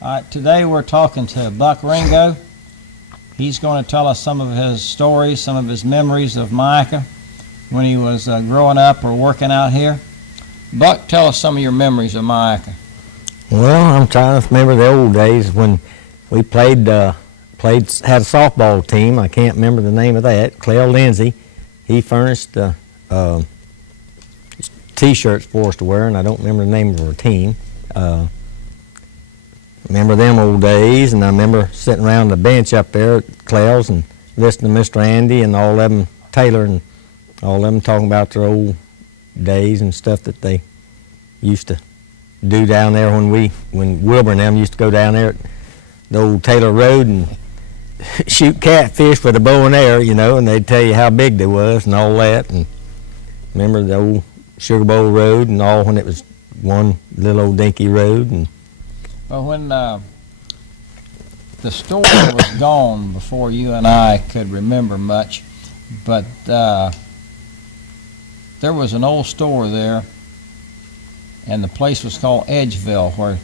All right, today we're talking to Buck Ringo. He's going to tell us some of his stories, some of his memories of Myakka when he was growing up or working out here. Buck, tell us some of your memories of Myakka. Well, I'm trying to remember the old days when we had a softball team. I can't remember the name of that. Clell Lindsay, he furnished T-shirts for us to wear, and I don't remember the name of our team. Remember them old days, and I remember sitting around the bench up there at Clell's and listening to Mr. Andy and all of them, Taylor and all of them talking about their old days and stuff that they used to do down there when Wilbur and them used to go down there at the old Taylor Road and shoot catfish with a bow and arrow, you know, and they'd tell you how big they was and all that. And remember the old Sugar Bowl Road and all when it was one little old dinky road. And well, when the store was gone before you and I could remember much, but there was an old store there, and the place was called Edgeville,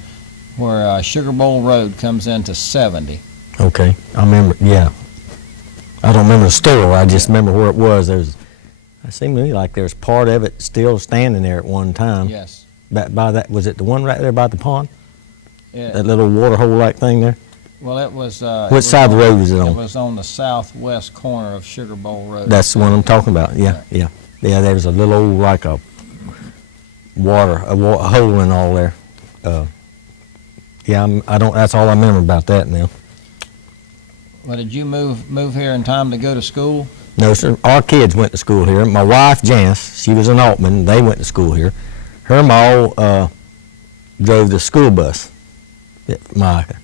where Sugar Bowl Road comes into 70. Okay, I remember. Yeah, I don't remember the store. I just remember where it was. It seemed to me like there was part of it still standing there at one time. Yes. By that, was it the one right there by the pond? Yeah. That little water hole like thing there? Well, it was. What side of the road was it on? It was on the southwest corner of Sugar Bowl Road. That's the one I'm talking about. Yeah, yeah, yeah. There was a little old like a hole in all there. Yeah, I don't. That's all I remember about that now. Well, did you move here in time to go to school? No, sir. Our kids went to school here. My wife, Janice, she was an Altman. They went to school here. Her ma drove the school bus at Myakka.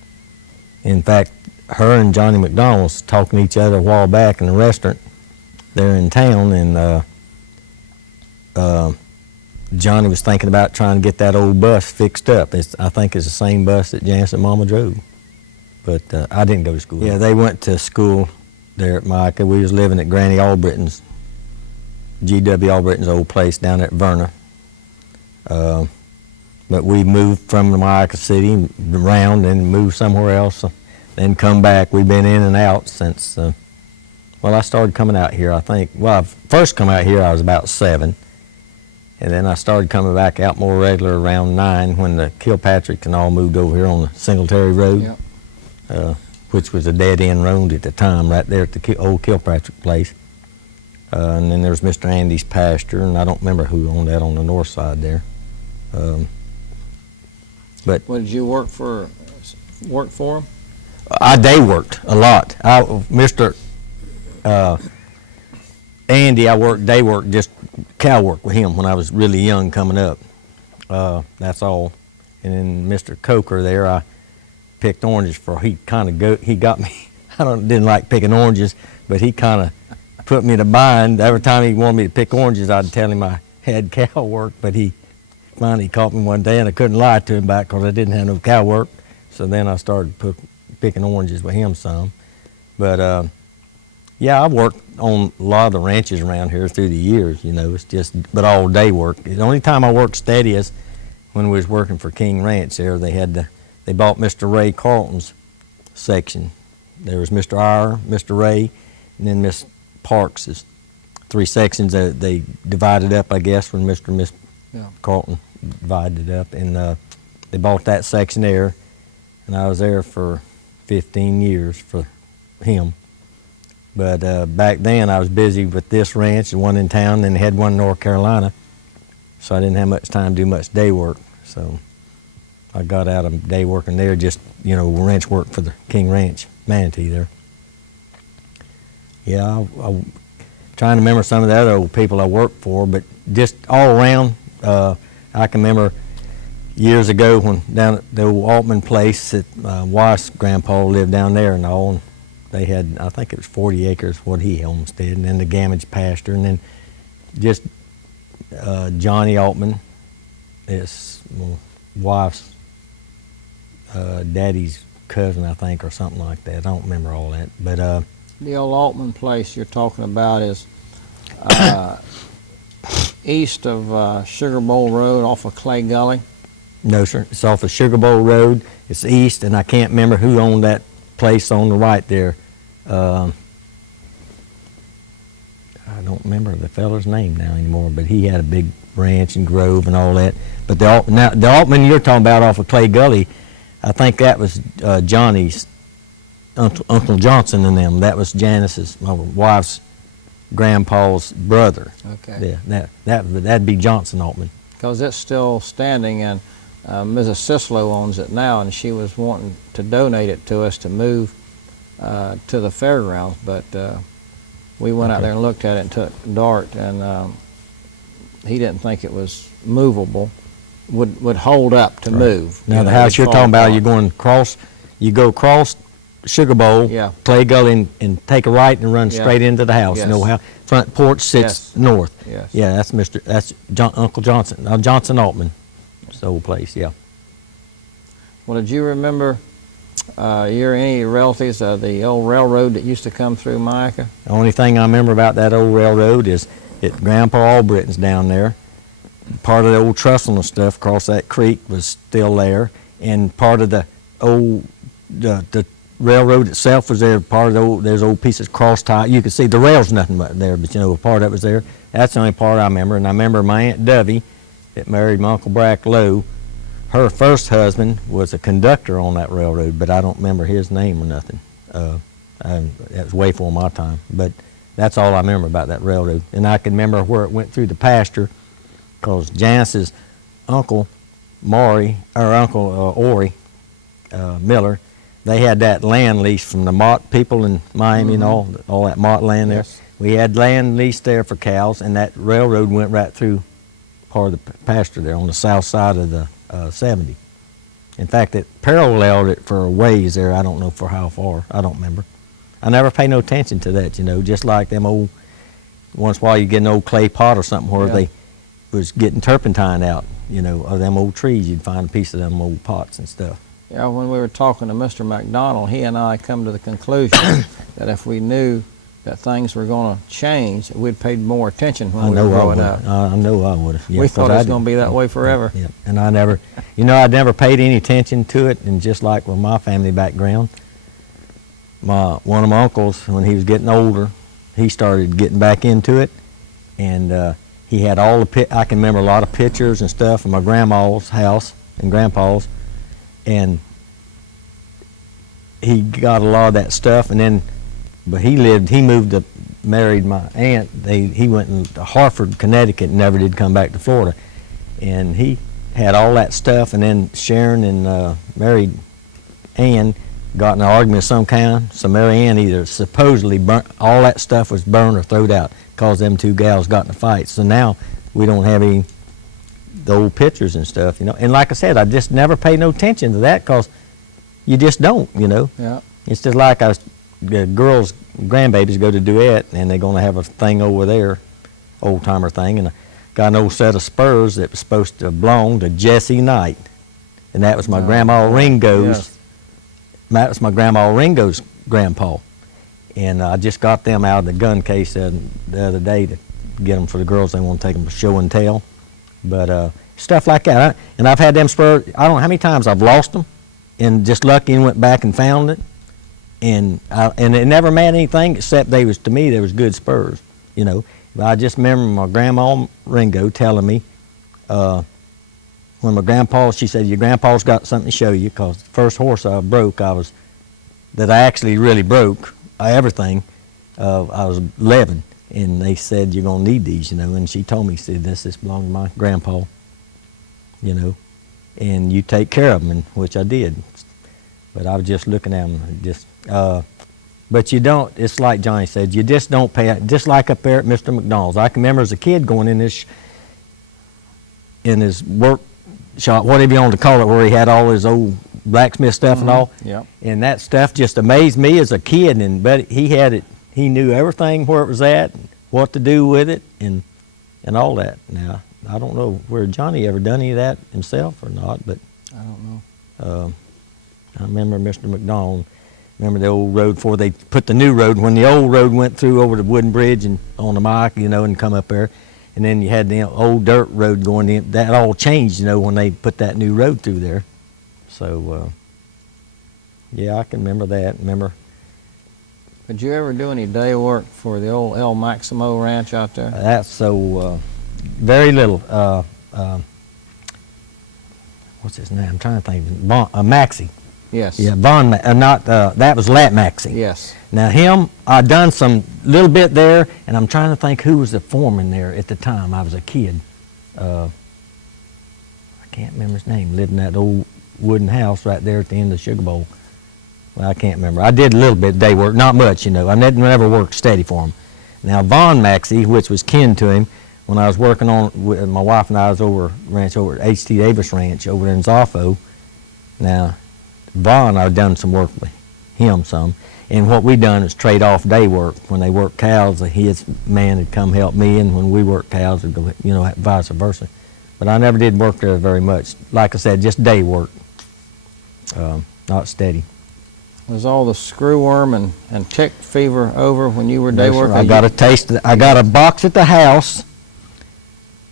In fact, her and Johnny McDonald was talking to each other a while back in a restaurant there in town, and Johnny was thinking about trying to get that old bus fixed up. I think it's the same bus that Janice and Mama drove. But I didn't go to school. Yeah, they went to school there at Myakka. We was living at Granny Albritton's, G.W. Albritton's old place down at Verna. But we moved from the Myakka City around and moved somewhere else, then come back. We've been in and out since, well, I started coming out here, I think. Well, I first come out here I was about 7, and then I started coming back out more regular around 9 when the Kilpatrick and all moved over here on the Singletary Road, Yep. Which was a dead-end road at the time, right there at the old Kilpatrick place. And then there's Mr. Andy's pasture, and I don't remember who owned that on the north side there. But What did you work for him? I day worked a lot. Mr. Andy, I worked day work, just cow work with him when I was really young coming up. That's all. And then Mr. Coker there, I picked oranges for. He got me. Didn't like picking oranges, but he kind of put me in a bind. Every time he wanted me to pick oranges, I'd tell him I had cow work, but he finally caught me one day, and I couldn't lie to him back because I didn't have no cow work. So then I started picking oranges with him some. But yeah, I worked on a lot of the ranches around here through the years. You know, but all day work. The only time I worked steady is when we was working for King Ranch. There, they bought Mr. Ray Carlton's section. There was Mr. Iyer, Mr. Ray, and then Miss Parks' 3 sections that they divided up, I guess, when Mr. and Miss Carlton divided it up, and they bought that section there, and I was there for 15 years for him. But back then I was busy with this ranch and one in town, and they had one in North Carolina, so I didn't have much time to do much day work. So I got out of day working there, just, you know, ranch work for the King Ranch Manatee there. Yeah, I'm trying to remember some of the other old people I worked for, but just all around, I can remember years ago when down at the old Altman place that my wife's grandpa lived down there and all, and they had, I think it was 40 acres what he homesteaded, and then the Gamage pasture, and then just Johnny Altman, his wife's daddy's cousin, I think, or something like that. I don't remember all that, but The old Altman place you're talking about is east of Sugar Bowl Road off of Clay Gully. No, sir. It's off of Sugar Bowl Road. It's east, and I can't remember who owned that place on the right there. I don't remember the feller's name now anymore, but he had a big ranch and grove and all that. But the Altman you're talking about off of Clay Gully, I think that was Johnny's, Uncle Johnson and them. That was Janice's, my wife's grandpa's brother. Okay. Yeah, that'd be Johnson Altman. Because it's still standing, and Mrs. Sislo owns it now, and she was wanting to donate it to us to move to the fairgrounds, but we went out there and looked at it and took Dart, and he didn't think it was movable, would hold up to move. Now the house you're talking about, you go across Sugar Bowl, Yeah. Clay Gully, and take a right and run Yeah. straight into the house. Yes. You know how front porch sits Yes. north. Yes. Yeah, that's Uncle Johnson, Johnson Altman. It's the old place. Yeah. Well, did you remember any relatives of the old railroad that used to come through Myakka? The only thing I remember about that old railroad is that Grandpa Albritton's down there. Part of the old trestle and stuff across that creek was still there, and part of the old the railroad itself was there. Part of there's old pieces cross tie. You could see the rails nothing but there, but you know, a part of it was there. That's the only part I remember. And I remember my Aunt Dovey that married my Uncle Brack Lowe. Her first husband was a conductor on that railroad, but I don't remember his name or nothing. That was way before my time. But that's all I remember about that railroad. And I can remember where it went through the pasture, because Janice's uncle, Ori Miller, they had that land lease from the Mott people in Miami and all that Mott land there. Yes. We had land leased there for cows, and that railroad went right through part of the pasture there on the south side of the 70. In fact, it paralleled it for a ways there. I don't know for how far. I don't remember. I never pay no attention to that, you know, just like them old, once in a while you get an old clay pot or something where they was getting turpentine out, you know, of them old trees. You'd find a piece of them old pots and stuff. Yeah, when we were talking to Mr. McDonald, he and I come to the conclusion that if we knew that things were going to change, that we'd paid more attention when we were growing up. I know I would have. We thought it was going to be that way forever. Yeah, and I never, you know, I'd never paid any attention to it. And just like with my family background, one of my uncles, when he was getting older, he started getting back into it, and he had all the I can remember a lot of pictures and stuff from my grandma's house and grandpa's, and he got a lot of that stuff. And then, but he moved to, married my aunt. He went to Hartford, Connecticut, and never did come back to Florida. And he had all that stuff, and then Sharon and married Ann got in an argument of some kind. So Mary Ann either supposedly burnt, all that stuff was burned or thrown out because them two gals got in a fight. So now we don't have any the old pictures and stuff, you know. And like I said, I just never paid no attention to that because you just don't, you know. Yeah. It's just like the girls' grandbabies go to Duet, and they're going to have a thing over there, old-timer thing, and I got an old set of spurs that was supposed to belong to Jesse Knight, and that was my grandma Ringo's. Yes. That was my grandma Ringo's grandpa, and I just got them out of the gun case the other day to get them for the girls. They want to take them to show and tell, but stuff like that. And I've had them spurs. I don't know how many times I've lost them, and just lucky and went back and found it. And it never meant anything except to me they was good spurs, you know. But I just remember my grandma Ringo telling me when my grandpa, she said, your grandpa's got something to show you, because the first horse I broke, that I actually really broke, everything, I was 11, and they said, you're going to need these, you know. And she told me, she said, this belonged to my grandpa, you know, and you take care of them, and which I did. But I was just looking at them, but you don't, it's like Johnny said, you just don't pay, just like up there at Mr. McDonald's. I can remember as a kid going in his work shop, whatever you want to call it, where he had all his old blacksmith stuff and all. Yep. And that stuff just amazed me as a kid, but he had it, he knew everything where it was at, and what to do with it, and all that. Now, I don't know where Johnny ever done any of that himself or not, but I don't know. I remember Mr. McDonald. Remember the old road before they put the new road, when the old road went through over the wooden bridge and on the Myakka, you know, and come up there. and then you had the old dirt road going in. That all changed, you know, when they put that new road through there. So, yeah, I can remember that. Did you ever do any day work for the old El Maximo Ranch out there? That's so very little. What's his name? I'm trying to think. Maxie. Yes. Yeah, that was Lat Maxie. Yes. Now him, I done some little bit there, and I'm trying to think who was the foreman there at the time. I was a kid. I can't remember his name. Lived in that old wooden house right there at the end of the Sugar Bowl. Well, I can't remember. I did a little bit of day work, not much, you know. I never worked steady for him. Now Vaughn Maxey, which was kin to him, when I was working on with my wife and I was over at H.T. Davis Ranch over there in Zoffo. Now Vaughn, I've done some work with him some, and what we done is trade off day work. When they worked cows, his man would come help me, and when we worked cows, it'd go, you know, vice versa. But I never did work there very much. Like I said, just day work, not steady. Was all the screwworm and tick fever over when you were day working? I got a taste. I got a box at the house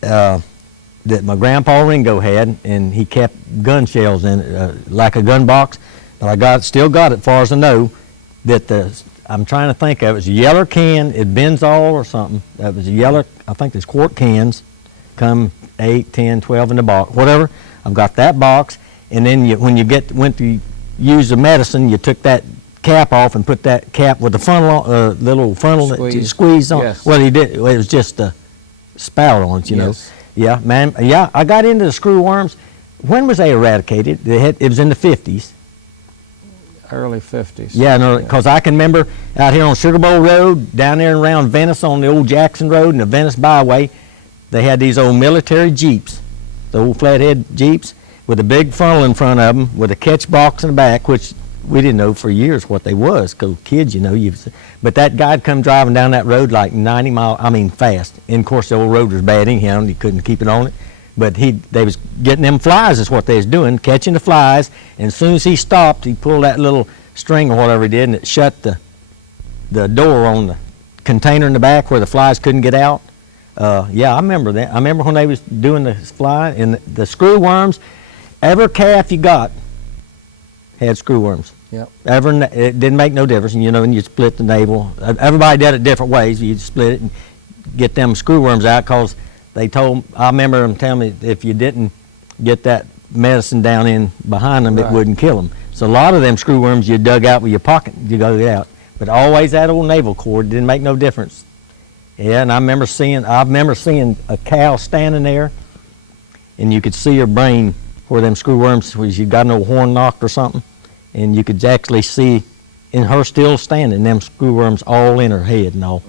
that my grandpa Ringo had, and he kept gun shells in it, like a gun box. But I still got it, far as I know. I'm trying to think of it. It was a yellow can, it Benzol or something. That was a yellow. I think there's quart cans, come 8, 10, 12 in the box, whatever. I've got that box, and then when you went to use the medicine, you took that cap off and put that cap with the funnel, little funnel that you squeezed on. Yes. Well, it was just a spout on it, you know. Yeah, man. Yeah, I got into the screw worms. When was they eradicated? It was in the 50s. Early 50s. Yeah, no, because I can remember out here on Sugar Bowl Road, down there around Venice on the old Jackson Road and the Venice Byway, they had these old military Jeeps, the old flathead Jeeps, with a big funnel in front of them, with a catch box in the back, which we didn't know for years what they was, because kids, you know, but that guy'd come driving down that road like 90 miles, fast. And of course the old road was bad anyhow, and he couldn't keep it on it. But they was getting them flies is what they was doing, catching the flies, and as soon as he stopped, he pulled that little string or whatever he did, and it shut the door on the container in the back where the flies couldn't get out. Yeah, I remember that. I remember when they was doing the fly, and the screw worms. Every calf you got had screw worms. Yep. It didn't make no difference, you know, and you split the navel. Everybody did it different ways. You'd split it and get them screw worms out, because I remember them telling me if you didn't get that medicine down in behind them, it wouldn't kill them. So a lot of them screw worms you dug out with your pocket, you dug it out. But always that old navel cord didn't make no difference. Yeah, and I remember seeing a cow standing there, and you could see her brain where them screw worms was. You got an old horn knocked or something, and you could actually see in her still standing, them screw worms all in her head and all.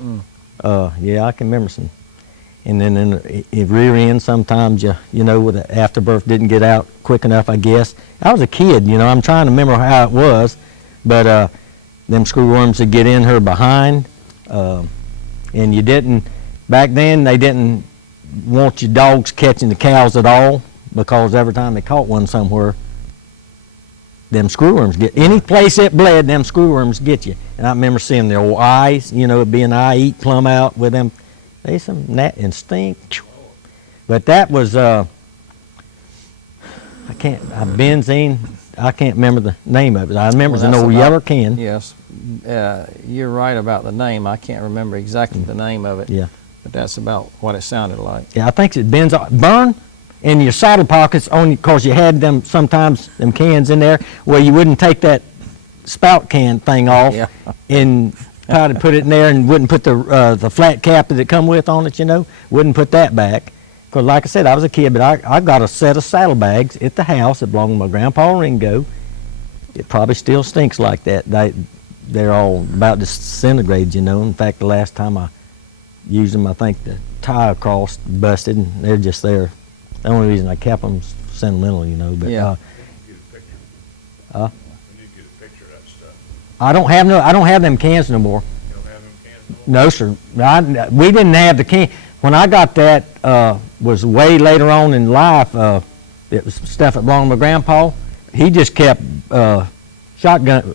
Yeah, I can remember some. And then in the rear end, sometimes you know, with the afterbirth didn't get out quick enough, I guess. I was a kid, you know. I'm trying to remember how it was, but them screw worms would get in her behind, and you didn't. Back then, they didn't want your dogs catching the cows at all, because every time they caught one somewhere, them screwworms get, any place it bled, them screwworms get you. And I remember seeing their old eyes, you know, it'd be an eye eat plumb out with them. They some gnat and stink. But that was, benzene, I can't remember the name of it. I remember it's an old yellow can. Yes, you're right about the name. I can't remember exactly the name of it. Yeah. But that's about what it sounded like. Yeah, I think it burn in your saddle pockets only because you had them sometimes, them cans in there where you wouldn't take that spout can thing off and try to put it in there, and wouldn't put the flat cap that it come with on it, you know, wouldn't put that back. Because like I said, I was a kid, but I got a set of saddlebags at the house that belonged to my grandpa Ringo. It probably still stinks like that. They're all about disintegrated, you know. In fact, the last time I used them, I think the tie across busted, and they're just there. The only reason I kept them is sentimental, you know. But yeah. I need to get a picture of that stuff. I don't have them cans no more. You don't have them cans no more? No, sir. We didn't have the can. When I got that was way later on in life. It was stuff that belonged to my grandpa. He just kept shotgun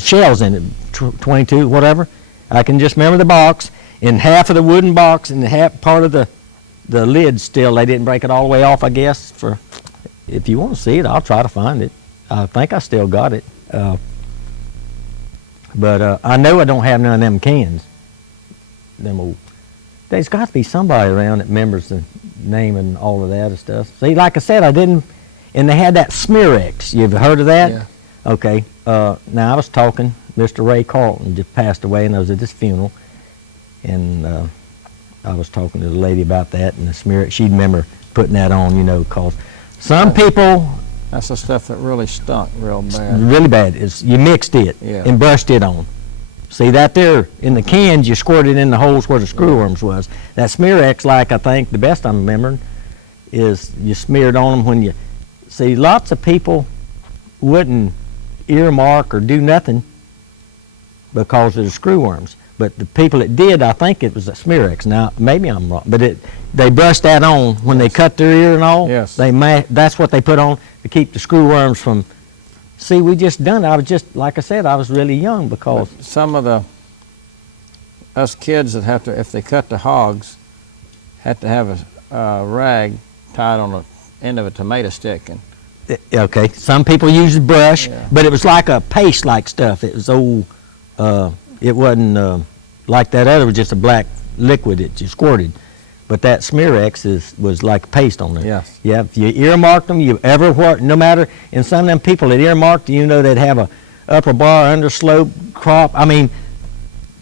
shells in it, 22, whatever. I can just remember the box, in half of the wooden box and the half part of the lid still. They didn't break it all the way off, I guess. For if you want to see it, I'll try to find it. I think I still got it. But I know I don't have none of them cans. Them old. There's got to be somebody around that remembers the name and all of that and stuff. See, like I said, I didn't, and they had that Smearex. You've heard of that? Yeah. Okay. Now I was talking, Mr. Ray Carlton just passed away, and I was at this funeral, and I was talking to the lady about that, and the Smearex, she'd remember putting that on, you know, cause some people, That's the stuff that really stunk real bad. really bad, is you mixed it Yeah. and brushed it on. See that there in the cans, you squirted in the holes where the screw worms was. That Smearex, like I think the best I'm remembering, is you smeared on them when you, see lots of people wouldn't earmark or do nothing because of the screw worms. But the people that did, I think it was a Smearex. Now, maybe I'm wrong, but they brushed that on when they cut their ear and all. Yes. That's what they put on to keep the screw worms from. See, we just done it. I was just, like I said, I was really young because. But some of us kids that have to, if they cut the hogs, had to have a rag tied on the end of a tomato stick. And Okay, some people used a brush, Yeah. but it was like a paste-like stuff. It was old. It wasn't like that other. It was just a black liquid that you squirted. But that Smearex was like paste on there. Yes. Yeah, if you earmarked them, no matter, and some of them people that earmarked, you know, they'd have a upper bar, under slope, crop. I mean,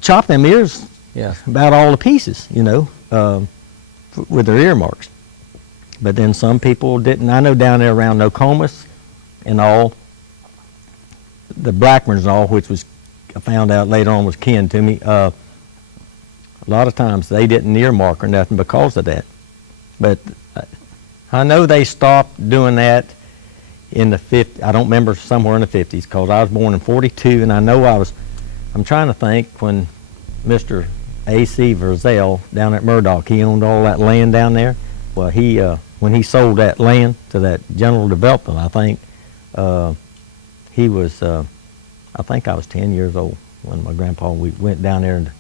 chop them ears yes. about all the pieces, you know, with their earmarks. But then some people didn't. I know down there around Nokomis and all, the Blackmans and all, which was, I found out later on was kin to me, a lot of times they didn't earmark or nothing because of that. But I know they stopped doing that in the 50s. I don't remember, somewhere in the 50s, because I was born in 42, and I know I'm trying to think when Mr. A.C. Verzell down at Murdoch, he owned all that land down there. Well, when he sold that land to that general development, I think, he was, I think I was 10 years old when my grandpa, we went down there and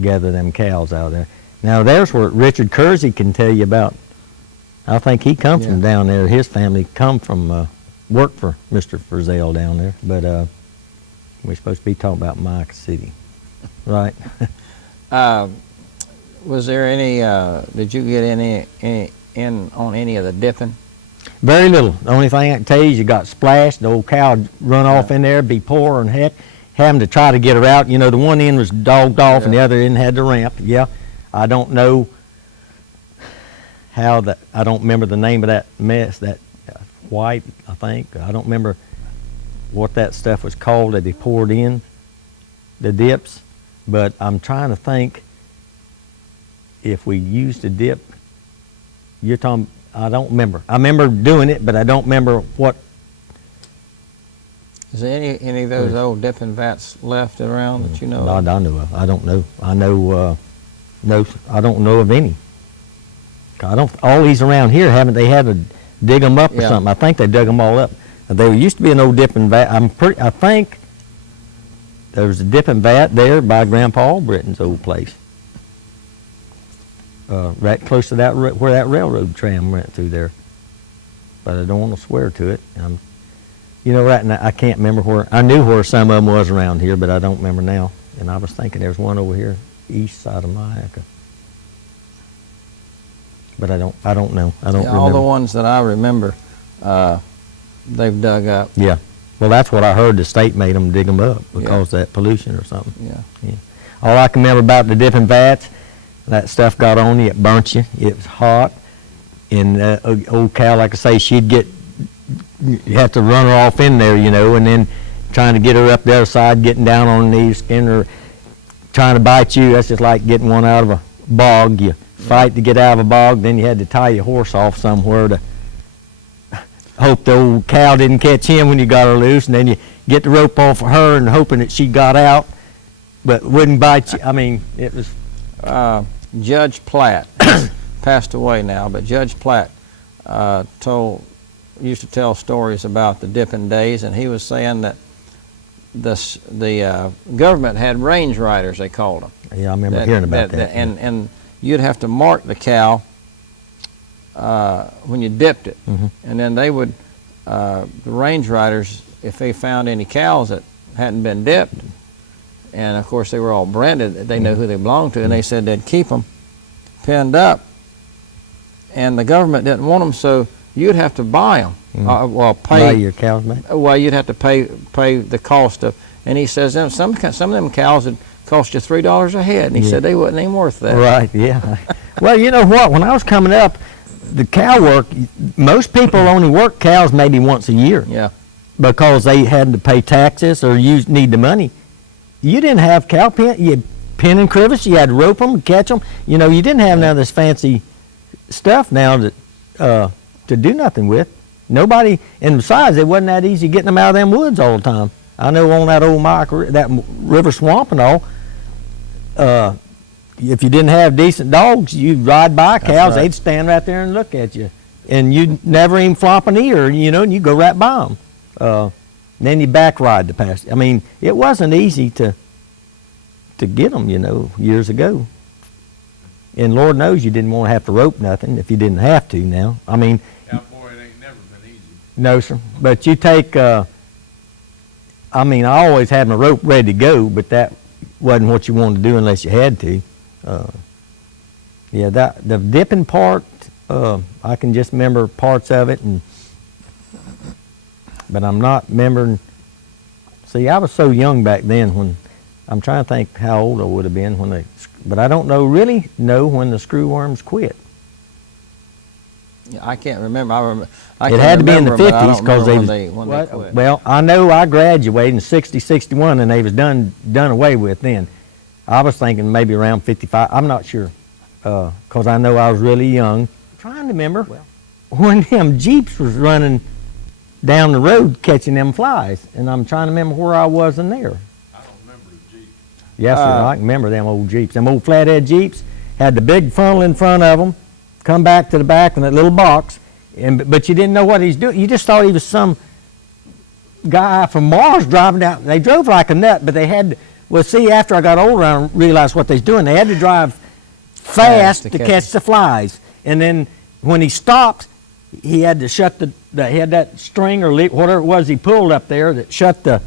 gather them cows out there. Now there's where Richard Kersey can tell you about. I think he come from down there. His family come from work for Mr. Verzell down there. But we're supposed to be talking about Myakka City, right? Was there any? Did you get any in on any of the dipping? Very little. The only thing I can tell you is you got splashed. The old cow would run off in there, be poor and heck. Having to try to get her out. You know, the one end was dogged off and the other end had the ramp. Yeah, I don't know how that, I don't remember the name of that mess, that white, I think. I don't remember what that stuff was called that they poured in, the dips. But I'm trying to think if we used a dip. You're talking, I don't remember. I remember doing it, but I don't remember what. Is there any of those old dipping vats left around that you know No, of? I know of. I don't know. I know, no, I don't know of any. All these around here, haven't they had to dig them up or Yeah. something? I think they dug them all up. There used to be an old dipping vat. I think there was a dipping vat there by Grandpa Albritton's old place. Right close to that, where that railroad tram went through there. But I don't want to swear to it. You know, right now, I can't remember where. I knew where some of them was around here, but I don't remember now. And I was thinking there's one over here, east side of Myakka. But I don't know. I don't remember. All the ones that I remember, they've dug up. Yeah. Well, that's what I heard. The state made them dig them up because of that pollution or something. Yeah. All I can remember about the dipping vats, that stuff got on you, it burnt you. It was hot. And old cow, like I say, you have to run her off in there, you know, and then trying to get her up the other side, getting down on her knees, skin her, trying to bite you. That's just like getting one out of a bog. You fight to get out of a bog, then you had to tie your horse off somewhere to hope the old cow didn't catch him when you got her loose, and then you get the rope off of her and hoping that she got out, but wouldn't bite you. I mean, it was. Judge Platt passed away now, but Judge Platt used to tell stories about the dipping days, and he was saying that the government had range riders, they called them. Yeah, I remember hearing about that. And you'd have to mark the cow when you dipped it, and then they would the range riders, if they found any cows that hadn't been dipped, and of course they were all branded, they know who they belonged to, and they said they'd keep them pinned up, and the government didn't want them, so you'd have to buy them. Buy your cows, man. Well, you'd have to pay the cost of. And he says some of them cows would cost you $3 a head, and he said they wasn't even worth that. Right. Yeah. Well, you know what? When I was coming up, the cow work, most people only work cows maybe once a year. Yeah. Because they had to pay taxes or need the money. You didn't have cow pen. You had pin and crevice. You had to rope them, catch them. You know, you didn't have none of this fancy stuff now that to do nothing with. Nobody, and besides, it wasn't that easy getting them out of them woods all the time. I know on that old Myakka, that river swamp and all, if you didn't have decent dogs, you'd ride by cows, they'd stand right there and look at you. And you'd never even flop an ear, you know, and you'd go right by them. Then you back ride the pasture. I mean, it wasn't easy to get them, you know, years ago. And Lord knows you didn't want to have to rope nothing if you didn't have to now. I mean, Cowboy, it ain't never been easy. no, sir. But you take, I mean, I always had my rope ready to go, but that wasn't what you wanted to do unless you had to. Yeah, the dipping part, I can just remember parts of it, but I'm not remembering. See, I was so young back then when, I'm trying to think how old I would have been when but I don't really know when the screwworms quit. Yeah, I can't remember. It had to be in the 50s because they quit. Well, I know I graduated in 60, 61, and they was done away with then. I was thinking maybe around 55. I'm not sure, because I know I was really young. I'm trying to remember when them Jeeps was running down the road catching them flies, and I'm trying to remember where I was in there. I don't remember the Jeep. Yes, sir, I can remember them old Jeeps. Them old flathead Jeeps had the big funnel in front of them, come back to the back in that little box, but you didn't know what he's doing. You just thought he was some guy from Mars driving down. They drove like a nut, but they had to, well, see, after I got older, I realized what they was doing. They had to drive fast to catch the flies. And then when he stopped, he had to shut he had that string or whatever it was he pulled up there that shut the,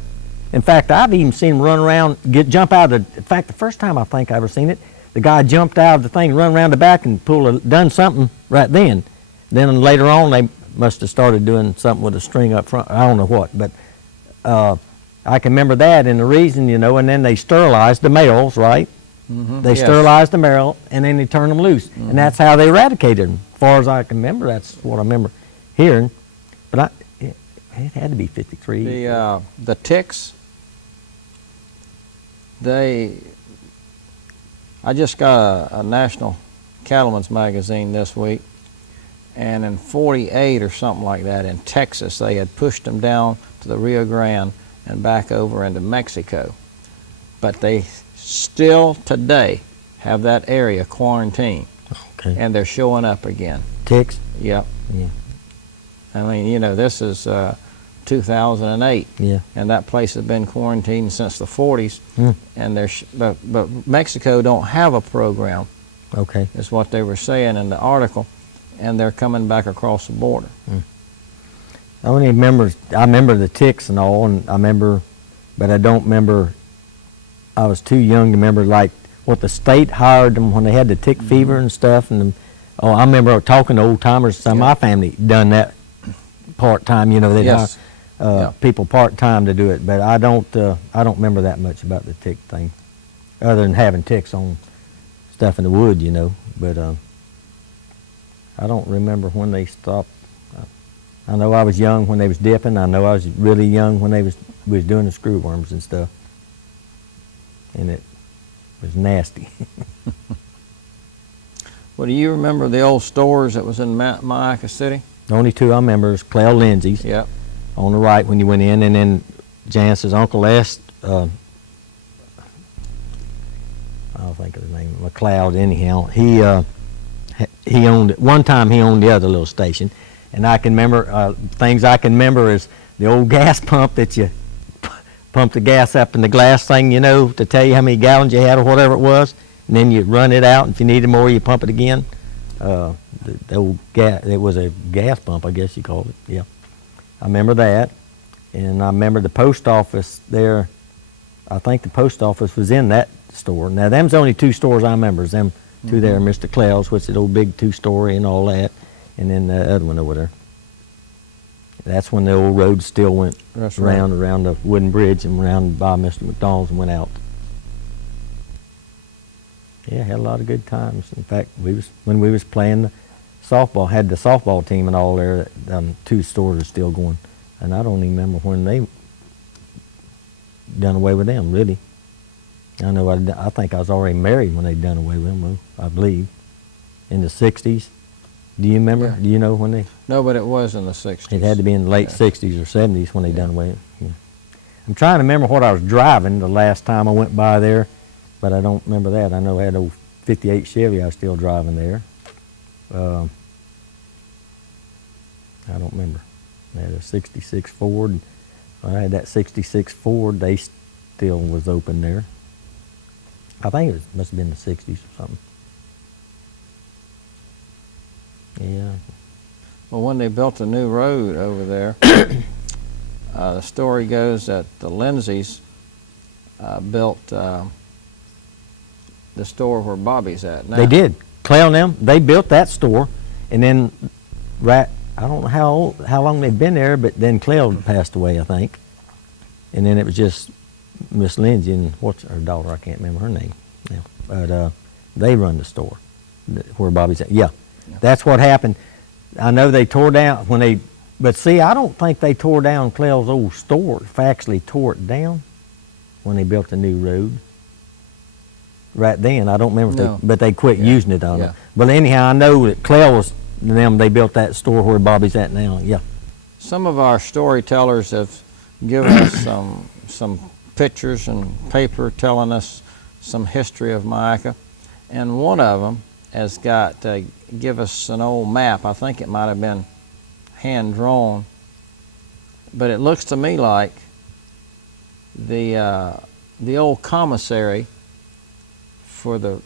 in fact, I've even seen him run around, jump out of in fact, the first time I think I ever seen it, the guy jumped out of the thing, run around the back and done something right then. Then later on, they must have started doing something with a string up front. I don't know what, but I can remember that, and the reason, you know, and then they sterilized the males, right? They sterilized the male, and then they turned them loose, and that's how they eradicated them. As far as I can remember, that's what I remember hearing. But it had to be 53. The ticks, I just got a National Cattleman's magazine this week, and in 48 or something like that in Texas, they had pushed them down to the Rio Grande and back over into Mexico. But they still today have that area quarantined. Okay. And they're showing up again. Ticks? Yep. Yeah. I mean, you know, this is 2008. Yeah. And that place has been quarantined since the 40s. And but Mexico don't have a program. Okay. Is what they were saying in the article. And they're coming back across the border. I remember the ticks and all, and I remember, but I don't remember, I was too young to remember like what the state hired them when they had the tick fever and stuff. And I remember talking to old timers, some of my family done that part-time, you know, they'd hire people part-time to do it, but I don't remember that much about the tick thing, other than having ticks on stuff in the wood, you know, but I don't remember when they stopped. I know I was young when they was dipping. I know I was really young when they was doing the screwworms and stuff. And it was nasty. Well, do you remember the old stores that was in Myakka City? The only two I remember is Clell Lindsay's. Yep. On the right when you went in, and then Jance's Uncle S, I don't think of his name, McLeod anyhow. He owned, one time he owned the other little station. And I can remember, things I can remember is the old gas pump that you pump the gas up in the glass thing, you know, to tell you how many gallons you had or whatever it was, and then you run it out, and if you needed more, you pump it again. The old gas, it was a gas pump, I guess you called it, yeah. I remember that, and I remember the post office there. I think the post office was in that store. Now, them's only two stores I remember, is them two there, Mr. Clell's, which is the old big two-story and all that, and then the other one over there. That's when the old road still went around the wooden bridge and around by Mr. McDonald's and went out. Yeah, had a lot of good times. In fact, when we was playing the softball, had the softball team and all there. Two stores are still going, and I don't even remember when they done away with them. Really, I know. I think I was already married when they done away with them. I believe in the '60s. Do you remember? Yeah. Do you know when they? No, but it was in the 60s. It had to be in the late '60s or '70s when they done away with it. Yeah. I'm trying to remember what I was driving the last time I went by there, but I don't remember that. I know I had an old '58 Chevy I was still driving there. I don't remember. I had a '66 Ford. When I had that '66 Ford, they still was open there. I think it must have been the '60s or something. Yeah. Well, when they built a new road over there, the story goes that the Lindsays built the store where Bobby's at now. They did. Clay and them, they built that store, and then I don't know how long they'd been there, but then Clay passed away, I think. And then it was just Miss Lindsay and what's her daughter, I can't remember her name now. But they run the store where Bobby's at. Yeah. That's what happened. I know they tore down but see, I don't think they tore down Clell's old store. Actually tore it down when they built the new road. Right then, I don't remember, No. but they quit using it on Yeah. it. But anyhow, I know that Clell's, they built that store where Bobby's at now, yeah. Some of our storytellers have given us some pictures and paper telling us some history of Myakka, and one of them has got give us an old map. I think it might have been hand drawn, but it looks to me like the old commissary for the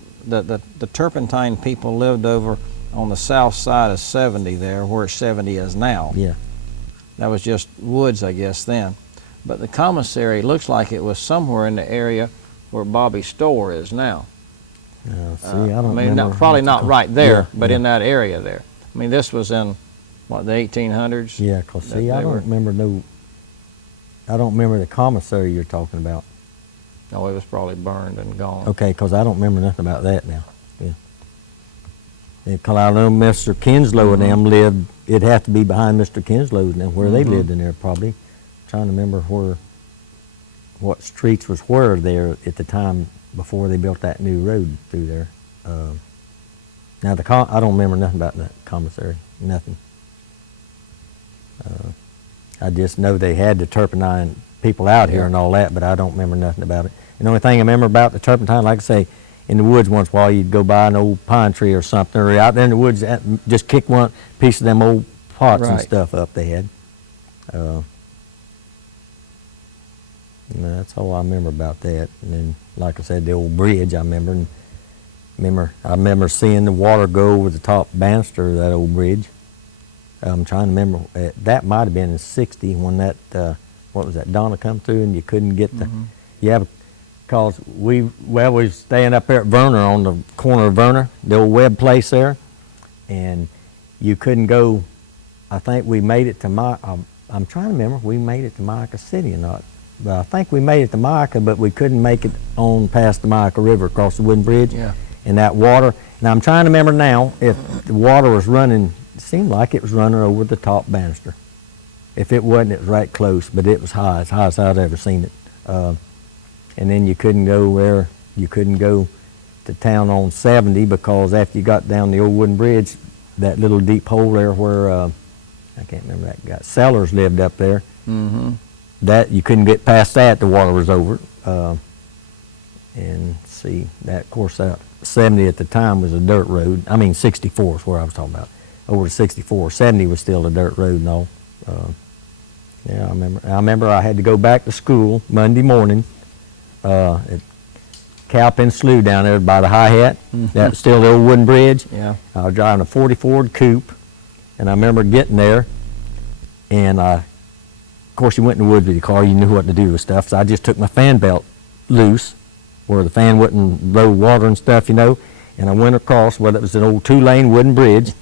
turpentine people lived over on the south side of 70 there, where 70 is now. Yeah. That was just woods, I guess, then. But the commissary looks like it was somewhere in the area where Bobby's store is now. See, I don't mean, remember. probably not right there, Yeah, but yeah. in that area there. I mean, this was in, what, the 1800s? Yeah, 'cause see, that I they were- don't remember the commissary you're talking about. No, it was probably burned and gone. Okay, 'cause I don't remember nothing about that now. Yeah. Because I know Mr. Kinslow and them lived, it'd have to be behind Mr. Kinslow's and them, where they lived in there probably. Trying to remember what streets was where there at the time before they built that new road through there. Now I don't remember nothing about that commissary, nothing. I just know they had the turpentine people out here and all that, but I don't remember nothing about it. And the only thing I remember about the turpentine, like I say, in the woods once in a while you'd go by an old pine tree or something, or out there in the woods, just kick one piece of them old pots and Right. stuff up they had. That's all I remember about that. And then, like I said, the old bridge I remember. And I remember seeing the water go over the top banister of that old bridge. I'm trying to remember. That might have been in '60 when that, what was that, Donna come through and you couldn't get the, yeah, because we was staying up there at Verner on the corner of Verner, the old Webb place there, and you couldn't go. I think we made it to I'm trying to remember if we made it to Myakka City or not. But I think we made it to Myakka, but we couldn't make it on past the Myakka River across the wooden bridge. Yeah. And that water, and I'm trying to remember now if the water was running, it seemed like it was running over the top banister. If it wasn't, it was right close, but it was high as I'd ever seen it. And then you couldn't go there, you couldn't go to town on 70 because after you got down the old wooden bridge, that little deep hole there where, I can't remember that guy, Sellers lived up there. That you couldn't get past that, the water was over. And see, that of course, 70 at the time was a dirt road. I mean, 64 is where I was talking about. Over to 64, 70 was still a dirt road and all. Yeah, I remember. I remember I had to go back to school Monday morning at Calpin Slough down there by the hi-hat. That was still the old wooden bridge. Yeah. I was driving a 40 Ford Coupe, and I remember getting there, and of course you went in the woods with your car, you knew what to do with stuff, so I just took my fan belt loose where the fan wouldn't blow water and stuff, and I went across, well, it was an old 2-lane wooden bridge,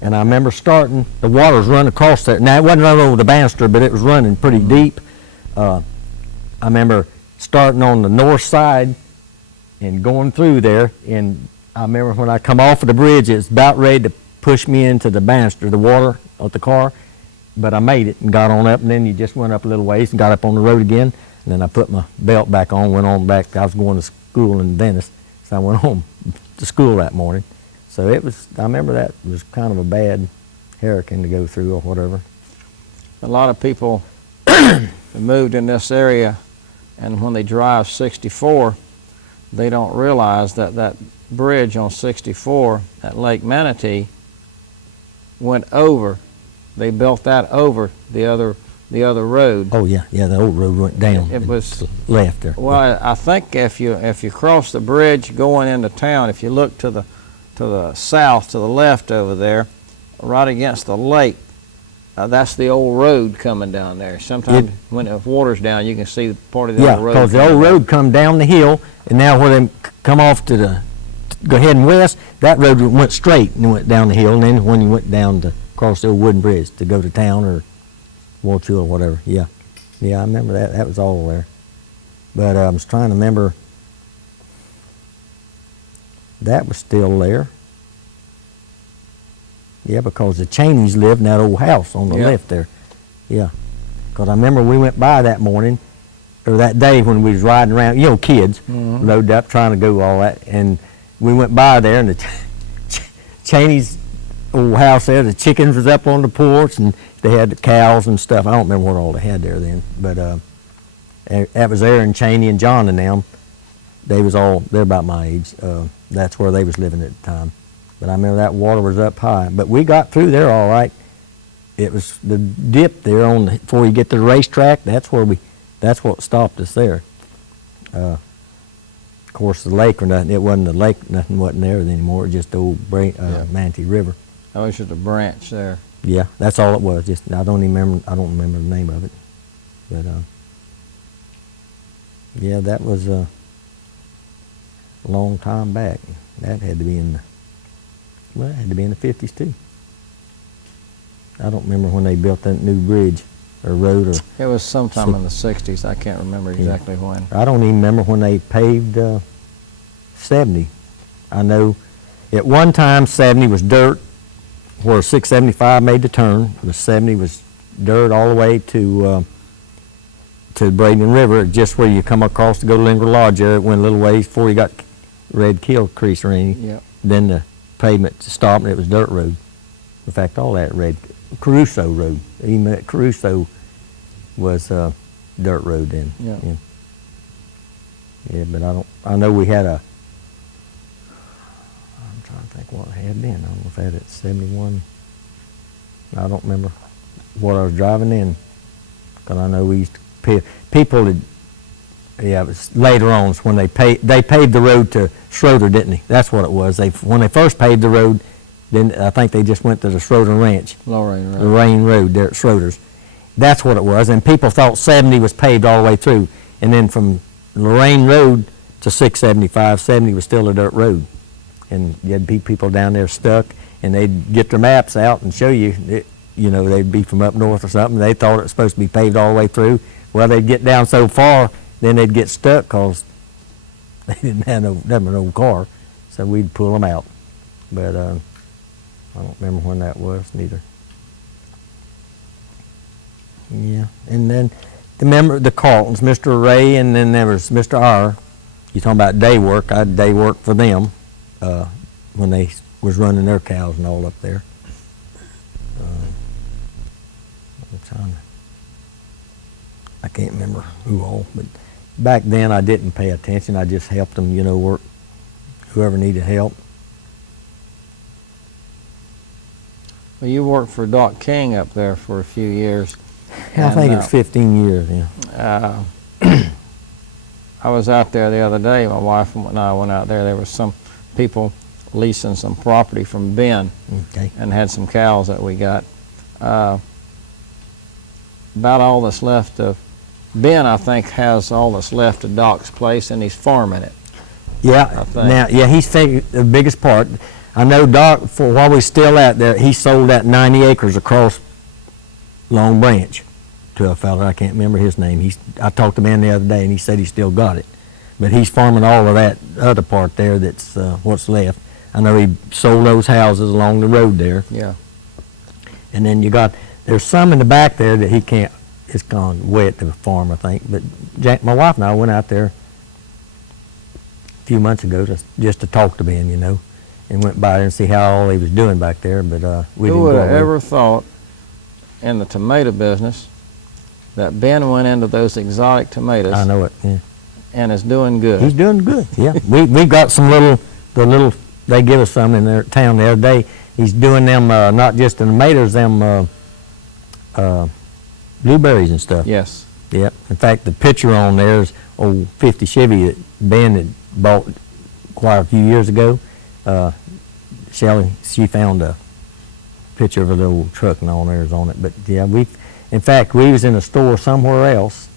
and I remember starting, the water was running across there. Now, it wasn't running over the banister, but it was running pretty deep. I remember starting on the north side and going through there, and I remember when I come off of the bridge, it was about ready to push me into the banister, the water of the car, but I made it and got on up, and then you just went up a little ways and got up on the road again, and then I put my belt back on, went on back. I was going to school in Venice, so I went home to school that morning. So it was, I remember that was kind of a bad hurricane to go through or whatever. A lot of people moved in this area, and when they drive 64, they don't realize that that bridge on 64 at Lake Manatee went over. They built that over the other road. Oh yeah, the old road went down. It was to the left there. Well, I think if you cross the bridge going into town, if you look to the south, to the left over there, right against the lake, that's the old road coming down there. Sometimes when the water's down, you can see part of the old road. Yeah, because the old road come down the hill, and now where they come off to go heading west, that road went straight and went down the hill, and then when you went down to cross the old wooden bridge to go to town or Warchu or whatever, yeah, I remember that. That was all there. But I was trying to remember. That was still there. Yeah, because the Cheneys lived in that old house on the left there. Yeah, because I remember we went by that morning, or that day when we was riding around, kids, loaded up, trying to go all that, and we went by there, and the Cheneys' old house there, the chickens was up on the porch, and they had the cows and stuff. I don't remember what all they had there then, but that was there, and Cheney and John and them, they're about my age. That's where they was living at the time. But I remember that water was up high. But we got through there all right. It was the dip there before you get to the racetrack. That's what stopped us there. Of course, the lake or nothing. It wasn't the lake. Nothing wasn't there anymore. It was just the old Manatee River. That was just a branch there. Yeah, that's all it was. Just I don't remember the name of it. But yeah, that was a long time back. That had to be in the 50s too. I don't remember when they built that new bridge or road or. It was sometime in the 60s. I can't remember exactly when. I don't even remember when they paved 70. I know at one time 70 was dirt where 675 made the turn. The 70 was dirt all the way to the Braden River, just where you come across to go to Linger Lodge there. It went a little ways before you got Red Kill Crease or anything. Yep. Then the pavement stopped and it was dirt road. In fact, all that Caruso Road, even at Caruso was dirt road then. Yeah. Yeah, but I know we had I'm trying to think what I had then. I don't know if I had it 71. I don't remember what I was driving in, because I know we used to people had. Yeah, it was later on. It's when they paved the road to Schroeder, didn't they? That's what it was. When they first paved the road, then I think they just went to the Schroeder Ranch. Lorraine Road. Lorraine Road there at Schroeder's. That's what it was. And people thought 70 was paved all the way through. And then from Lorraine Road to 675, 70 was still a dirt road. And you'd be people down there stuck, and they'd get their maps out and show you, they'd be from up north or something. They thought it was supposed to be paved all the way through. Well, they'd get down so far, then they'd get stuck because they didn't have no car, so we'd pull them out. But I don't remember when that was neither. Yeah, and then remember the Carltons, Mr. Ray, and then there was Mr. R. You talking about day work? I had day work for them when they was running their cows and all up there. I can't remember who all, but back then I didn't pay attention. I just helped them, work, whoever needed help. Well, you worked for Doc King up there for a few years. I think And, it's 15 years, yeah. I was out there the other day. My wife and I went out there. There was some people leasing some property from Ben Okay. and had some cows that we got. About all that's left of Ben, I think, has all that's left of Doc's place, and he's farming it. Yeah, I think. now, yeah, he's taking the biggest part. I know Doc, for while we're still out there, he sold that 90 acres across Long Branch to a fella, I can't remember his name. I talked to him the other day, and he said he still got it. But he's farming all of that other part there that's what's left. I know he sold those houses along the road there. Yeah. And then there's some in the back there that he can't, it's gone wet to farm, I think. But my wife and I went out there a few months ago just to talk to Ben, and went by there and see how all he was doing back there. But we Who didn't would go have over. ever thought in the tomato business that Ben went into those exotic tomatoes I know it. Yeah. and is doing good? He's doing good. Yeah, we got some little. They give us some in their town the other day. He's doing them not just the tomatoes, them blueberries and stuff. Yes. Yeah. In fact, the picture on there is old '50 Chevy that Ben had bought quite a few years ago. Shelley, she found a picture of a little truck and all theirs on it. But yeah, in fact, we was in a store somewhere else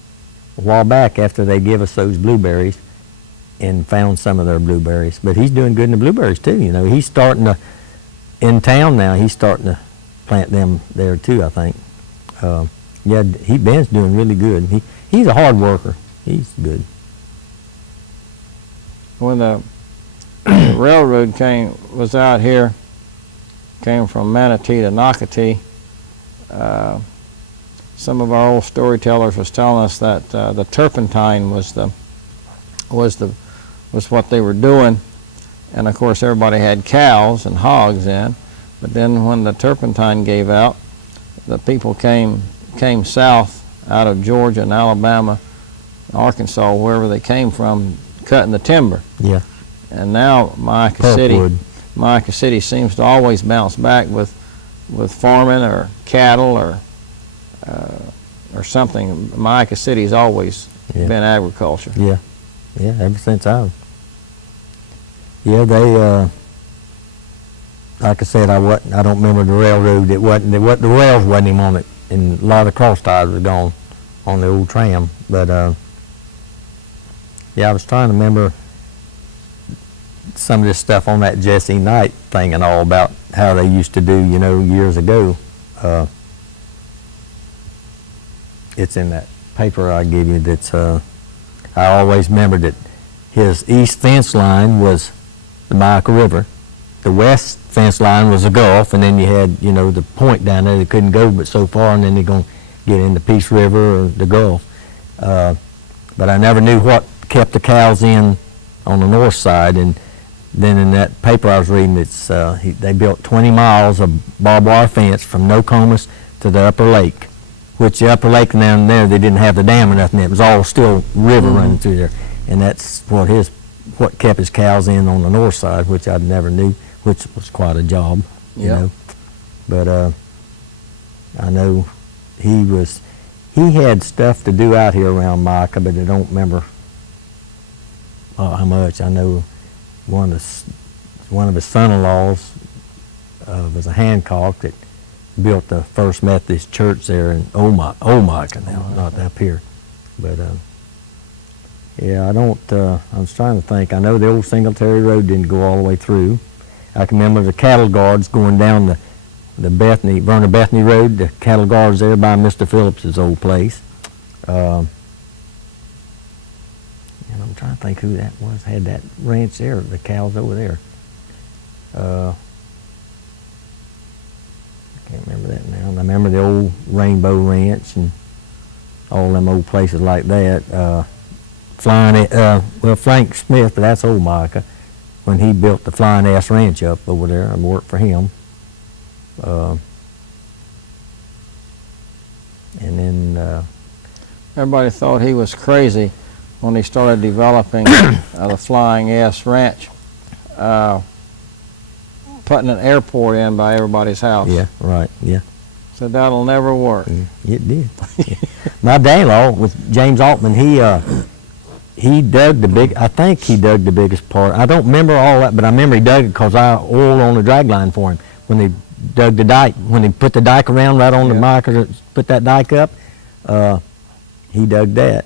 a while back after they give us those blueberries and found some of their blueberries. But he's doing good in the blueberries too. He's starting to, in town now, he's starting to plant them there too, I think. Yeah, Ben's doing really good. He's a hard worker. He's good. When the railroad was out here, came from Manatee to Nocatee, some of our old storytellers was telling us that the turpentine was what they were doing, and of course everybody had cows and hogs in. But then when the turpentine gave out, the people came south out of Georgia and Alabama, Arkansas, wherever they came from, cutting the timber. Yeah. And now Myakka City seems to always bounce back with farming or cattle or something. Myakka City's always been agriculture. Yeah, ever since they, like I said, I don't remember the railroad. The rails wasn't even on it, and a lot of the cross ties were gone on the old tram. But yeah, I was trying to remember some of this stuff on that Jesse Knight thing and all about how they used to do, years ago. It's in that paper I give you. That's I always remembered that his east fence line was the Myakka River. The west fence line was the Gulf, and then you had, the point down there. They couldn't go but so far, and then they're going to get into Peace River or the Gulf. But I never knew what kept the cows in on the north side. And then in that paper I was reading, they built 20 miles of barbed wire fence from Nokomis to the upper lake, which the upper lake down there, they didn't have the dam or nothing. It was all still river running through there. And that's what kept his cows in on the north side, which I never knew, which was quite a job, you know. But I know he had stuff to do out here around Myakka, but I don't remember how much. I know one of his son-in-laws was a Hancock that built the first Methodist church there in Myakka now, not up here. But yeah, I was trying to think. I know the old Singletary Road didn't go all the way through. I can remember the cattle guards going down the Vernon Bethany Road, the cattle guards there by Mr. Phillips's old place. And I'm trying to think who that was. Had that ranch there, the cows over there. I can't remember that now. And I remember the old Rainbow Ranch and all them old places like that. Frank Smith, but that's old Myakka, when he built the Flying Ass Ranch up over there. I worked for him. And then everybody thought he was crazy when he started developing the Flying Ass Ranch, putting an airport in by everybody's house. Yeah, right, yeah. So that'll never work. It did. My dad-in-law with James Altman, he dug the big. I think he dug the biggest part. I don't remember all that, but I remember he dug it because I oiled on the drag line for him when they dug the dike. When they put the dike around right on the Myakka, put that dike up. He dug that.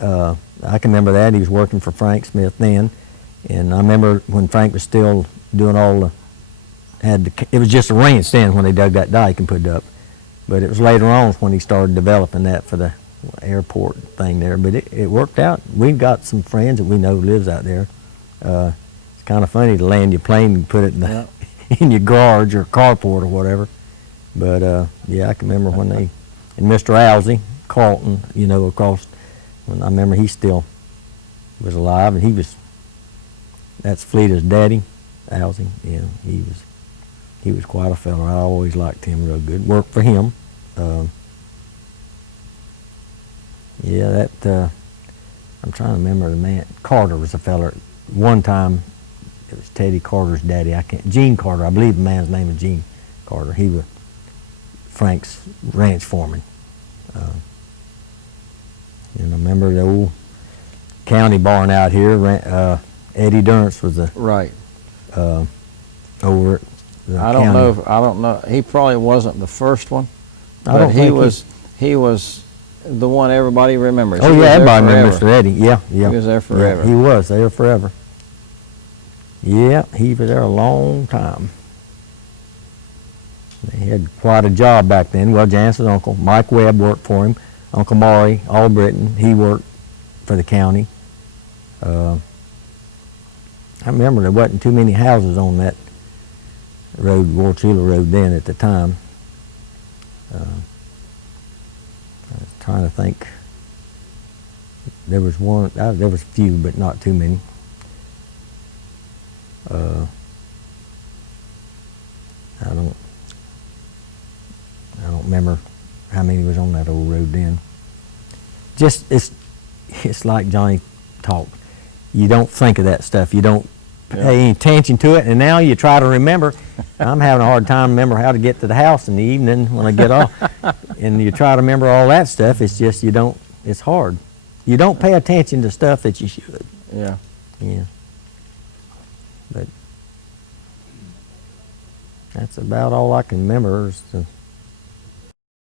I can remember that. He was working for Frank Smith then, and I remember when Frank was still doing all the. It was just a ranch then when they dug that dike and put it up, but it was later on when he started developing that for the airport thing there. But it worked out. We've got some friends that we know lives out there. It's kind of funny to land your plane and put it in the in your garage or carport or whatever. But yeah, I can remember when they and Mr. Owsley, Carlton, across. When I remember he still was alive, and that's Fleeta's daddy, Owsley. Yeah, he was quite a fella. I always liked him real good. Worked for him. Yeah, I'm trying to remember the man. Carter was a fella. One time, it was Teddy Carter's daddy. Gene Carter, I believe the man's name was Gene Carter. He was Frank's ranch foreman. And I remember the old county barn out here. Eddie Durrance was the Right. Over at the I don't county. know. I don't know. He probably wasn't the first one, I but don't he think was. He was the one everybody remembers. Oh He was yeah, there everybody remembers forever. Mr. Eddie. Yeah. He was there forever. Yeah, he was there forever. Yeah, he was there a long time. They had quite a job back then. Well, Jance's uncle, Mike Webb, worked for him. Uncle Maury, Albritton, he worked for the county. I remember there wasn't too many houses on that road, Warchula Road, then at the time. I was trying to think. There was one. There was a few, but not too many. I don't remember how many was on that old road then. Just it's like Johnny talked. You don't think of that stuff. You don't pay any attention to it, and now you try to remember. I'm having a hard time remember how to get to the house in the evening when I get off, and you try to remember all that stuff. It's just you don't. It's hard. You don't pay attention to stuff that you should. Yeah. Yeah. But that's about all I can remember is the